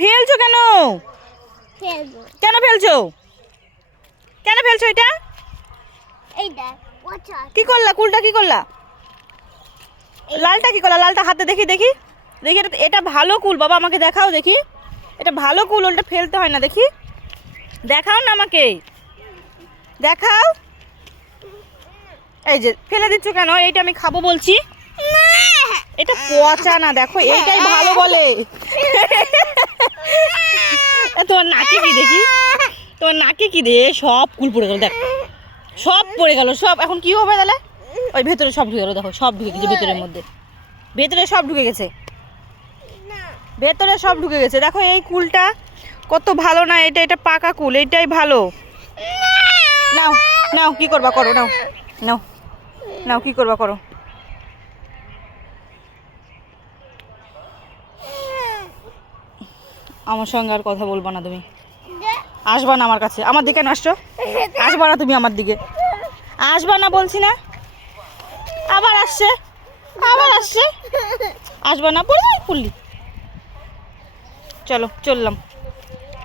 ফেলছো কেন? কেন ফেলছো? কেন ফেলছো এটা? কি করলা? কুলটা কি করলা? লালটা কি করলা? লালটা হাতে দেখি দেখি দেখি। এটা ভালো কুল বাবা, আমাকে দেখাও দেখি। এটা ভালো কুল, ওটা ফেলতে হয় না। দেখি, দেখাও না আমাকে, দেখাও। এই যে ফেলে দিচ্ছ কেন? এইটা আমি খাবো বলছি। এটা পচা না, দেখো এইটাই ভালো বলে। তোমার নাকে কি দেখি? তোমার নাকে কি দে? সব কুল পড়ে গেল, দেখ সব পড়ে গেল সব। এখন কি হবে তাহলে? ওই ভেতরে সব ঢুকে গেল, দেখো সব ঢুকে গেছে ভেতরের মধ্যে। ভেতরে সব ঢুকে গেছে, ভেতরে সব ঢুকে গেছে। দেখো এই কুলটা কত ভালো না, এটা পাকা কুল, এইটাই ভালো। নাও নাও, কি করবা করো, নাও নাও নাও, কি করবা করো। আমার সঙ্গে আর কথা বলবা না তুমি, আসবা না আমার কাছে। আমার দিকে আসছো, আসবা না তুমি আমার দিকে, আসবা না বলছি না। আবার আসছে, আবার আসছে, আসবা না পড়লি। চলো চললাম,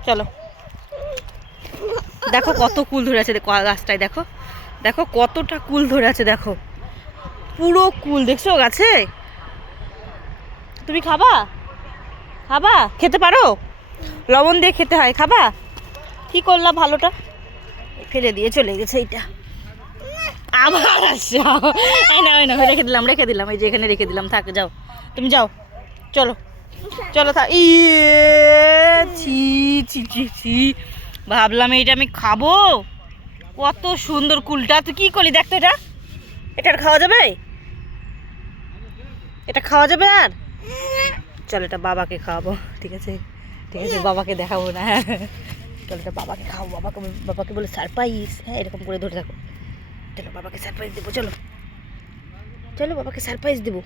চলো। দেখো কত কুল ধরে আছে গাছটায়, দেখো দেখো কতটা কুল ধরে আছে, দেখো পুরো কুল দেখছো গাছে। তুমি খাবা? খাবা? খেতে পারো? লবণ দিয়ে খেতে হয়, খাবা? কি করলা ভালোটা? ফেলে দিয়ে চলে গেছে এইটা। আবার আসছে, এই না এই না, রেখে দিলাম রেখে দিলাম, এই যে এখানে রেখে দিলাম, থাক যাও তুমি যাও, চলো চলো থাক। ছি ছি ছি ছি, ভাবলাম এইটা আমি খাবো। কত সুন্দর কুলটা, তুই কি করলি? দেখ তো এটা, এটা আর খাওয়া যাবে? এটা খাওয়া যাবে? আর চল এটা বাবাকে খাওয়াবো, ঠিক আছে ঠিক আছে, বাবাকে দেখাবো না। হ্যাঁ চল এটা বাবাকে খাওয়াবো, বাবাকে বলে সারপ্রাইজ। হ্যাঁ এরকম করে ধরে থাকো, চলো বাবাকে সারপ্রাইজ দেবো, চলো চলো বাবাকে সারপ্রাইজ দেবো।